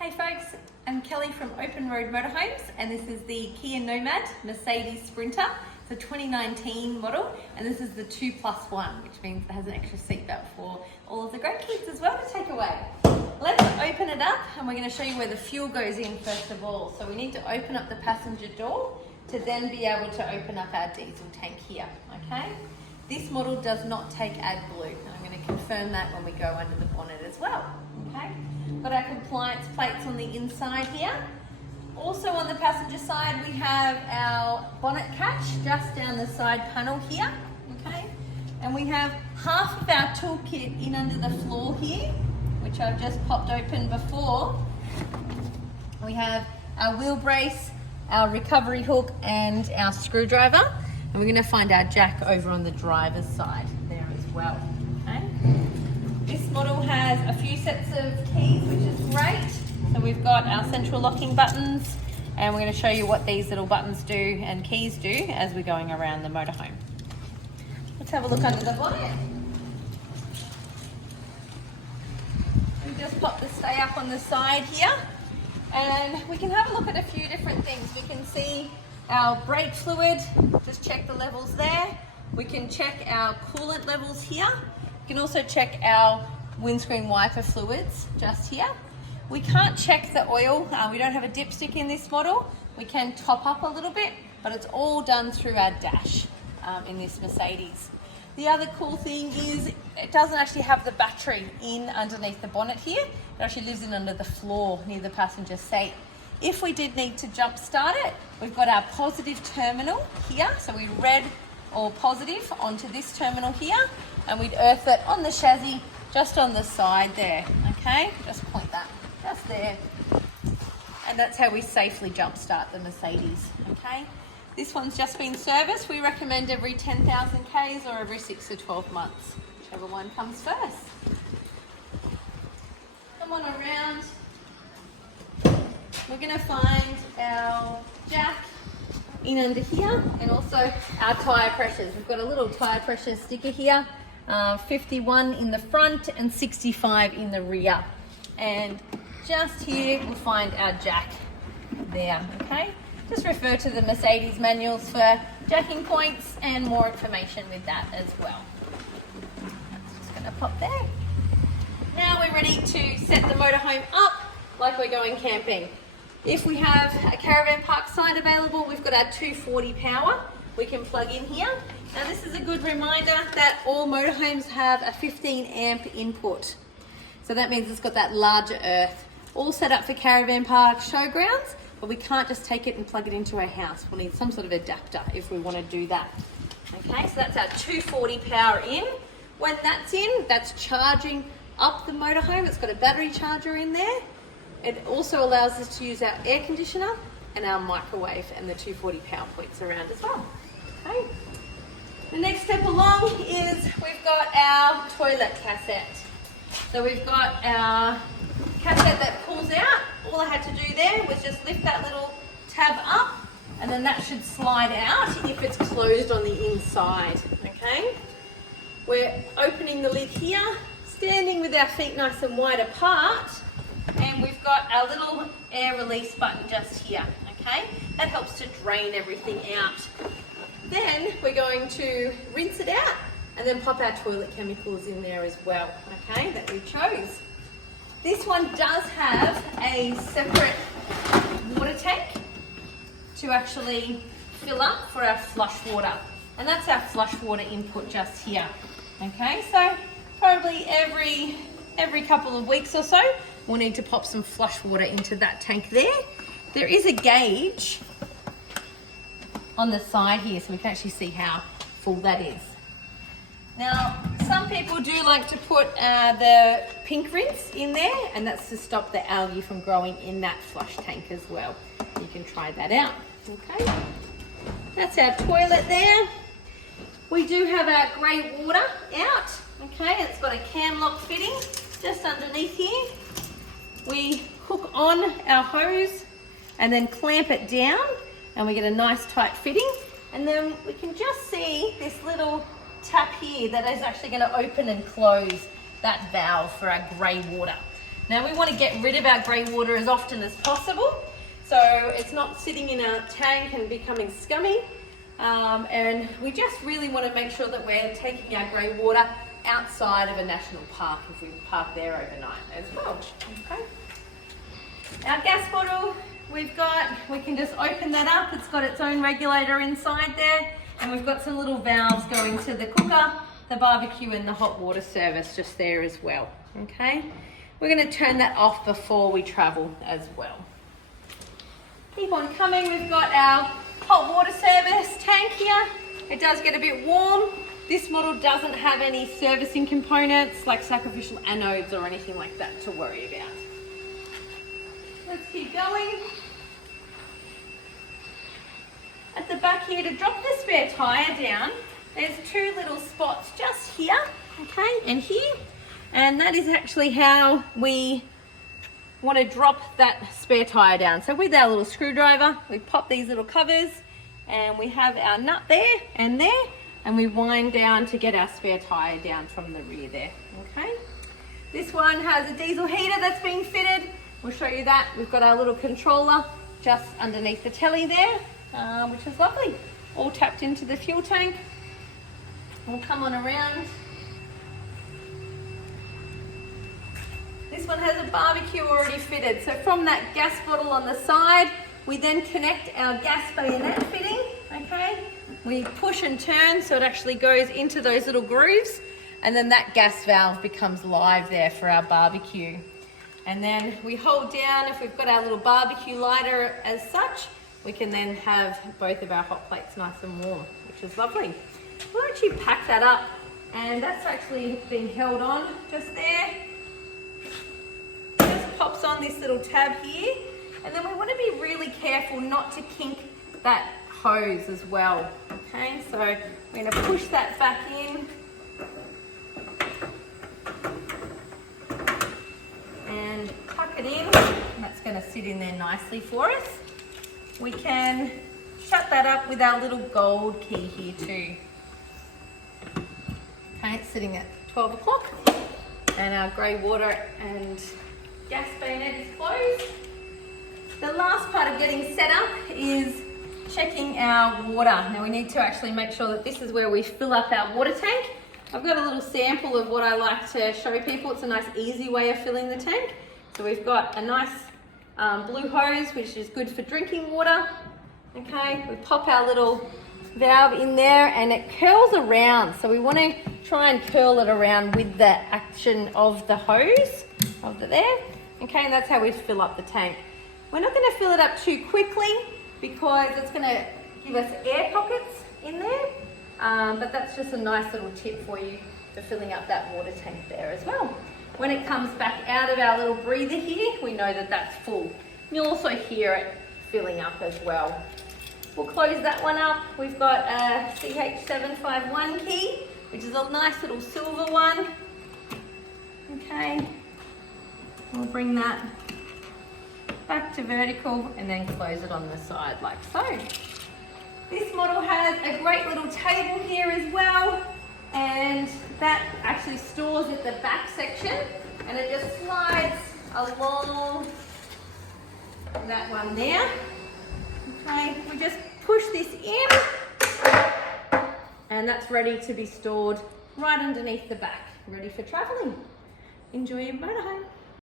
Hey folks, I'm Kelly from Road Motorhomes, and this is the Kea Nomad Mercedes Sprinter. It's a 2019 model, and this is the 2+1, which means it has an extra seatbelt for all of the grandkids as well to take away. Let's open it up, and we're going to show you where the fuel goes in first of all. So we need to open up the passenger door to then be able to open up our diesel tank here, okay? This model does not take AdBlue, and I'm going to confirm that when we go under the bonnet as well, okay? Got our compliance plates on the inside here. Also on the passenger side, we have our bonnet catch just down the side panel here, okay? And we have half of our toolkit in under the floor here, which I've just popped open before. We have our wheel brace, our recovery hook, and our screwdriver. And we're gonna find our jack over on the driver's side there as well, okay? This model has a few sets of keys, which is great. So we've got our central locking buttons, and we're going to show you what these little buttons do and keys do as we're going around the motorhome. Let's have a look under the bonnet. We just pop the stay up on the side here, and we can have a look at a few different things. We can see our brake fluid, just check the levels there. We can check our coolant levels here. You can also check our windscreen wiper fluids just here. We can't check the oil. We don't have a dipstick in this model. We can top up a little bit, but it's all done through our dash in this Mercedes. The other cool thing is it doesn't actually have the battery in underneath the bonnet here. It actually lives in under the floor near the passenger seat. If we did need to jump start it, we've got our positive terminal here. So we read or positive onto this terminal here, and we'd earth it on the chassis just on the side there, okay? Just point that just there. And that's how we safely jump start the Mercedes, okay? This one's just been serviced. We recommend every 10,000 Ks or every 6 to 12 months, whichever one comes first. Come on around. We're gonna find our jack in under here, and also our tyre pressures. We've got a little tyre pressure sticker here, 51 in the front and 65 in the rear. And just here we'll find our jack there, okay? Just refer to the Mercedes manuals for jacking points and more information with that as well. That's just gonna pop there. Now we're ready to set the motorhome up like we're going camping. If we have a caravan park site available, we've got our 240 power we can plug in here. Now this is a good reminder that all motorhomes have a 15 amp input. So that means it's got that larger earth. All set up for caravan park showgrounds, but we can't just take it and plug it into our house. We'll need some sort of adapter if we want to do that. Okay, so that's our 240 power in. When that's in, that's charging up the motorhome. It's got a battery charger in there. It also allows us to use our air conditioner and our microwave and the 240 power points around as well. Okay. The next step along is we've got our toilet cassette. So we've got our cassette that pulls out. All I had to do there was just lift that little tab up, and then that should slide out if it's closed on the inside. Okay. We're opening the lid here, standing with our feet nice and wide apart. And we've got our little air release button just here, okay? That helps to drain everything out. Then we're going to rinse it out and then pop our toilet chemicals in there as well, okay, that we chose. This one does have a separate water tank to actually fill up for our flush water. And that's our flush water input just here, okay? So probably every couple of weeks or so, we'll need to pop some flush water into that tank there. There is a gauge on the side here, so we can actually see how full that is. Now, some people do like to put the pink rinse in there, and that's to stop the algae from growing in that flush tank as well. You can try that out, okay? That's our toilet there. We do have our grey water out, okay? It's got a cam lock fitting just underneath here. We hook on our hose and then clamp it down, and we get a nice tight fitting. And then we can just see this little tap here that is actually going to open and close that valve for our grey water. Now we want to get rid of our grey water as often as possible, so it's not sitting in our tank and becoming scummy. And we just really want to make sure that we're taking our grey water outside of a national park if we park there overnight as well. Okay. Our gas bottle, we can just open that up. It's got its own regulator inside there, and we've got some little valves going to the cooker, the barbecue and the hot water service just there as well. Okay. We're going to turn that off before we travel as well. Keep on coming. We've got our hot water service tank here. It does get a bit warm. This model doesn't have any servicing components like sacrificial anodes or anything like that to worry about. Let's keep going. At the back here, to drop the spare tyre down, there's two little spots just here, okay, and here. And that is actually how we want to drop that spare tyre down. So with our little screwdriver, we pop these little covers and we have our nut there, and we wind down to get our spare tyre down from the rear there, okay? This one has a diesel heater that's been fitted. We'll show you that. We've got our little controller just underneath the telly there, which is lovely. All tapped into the fuel tank. We'll come on around. This one has a barbecue already fitted. So from that gas bottle on the side, we then connect our gas bayonet fitting, okay? We push and turn so it actually goes into those little grooves, and then that gas valve becomes live there for our barbecue. And then we hold down, if we've got our little barbecue lighter as such, we can then have both of our hot plates nice and warm, which is lovely. We'll actually pack that up, and that's actually been held on just there. Just pops on this little tab here, and then we want to be really careful not to kink that hose as well. Okay, so we're going to push that back in and tuck it in, and that's going to sit in there nicely for us. We can shut that up with our little gold key here too. Okay, it's sitting at 12 o'clock, and our grey water and gas bayonet is closed. The last part of getting set up is checking our water. Now we need to actually make sure that this is where we fill up our water tank. I've got a little sample of what I like to show people. It's a nice easy way of filling the tank. So we've got a nice blue hose, which is good for drinking water. Okay, we pop our little valve in there and it curls around. So we want to try and curl it around with the action of the hose over there. Okay, and that's how we fill up the tank. We're not going to fill it up too quickly because it's going to give us air pockets in there, but that's just a nice little tip for you for filling up that water tank there as well. When it comes back out of our little breather here, we know that that's full. You'll also hear it filling up as well. We'll close that one up. We've got a CH751 key, which is a nice little silver one. Okay, we'll bring that back to vertical and then close it on the side like so. This model has a great little table here as well, and that actually stores at the back section, and it just slides along that one there. Okay, we just push this in and that's ready to be stored right underneath the back, ready for traveling. Enjoy your motorhome.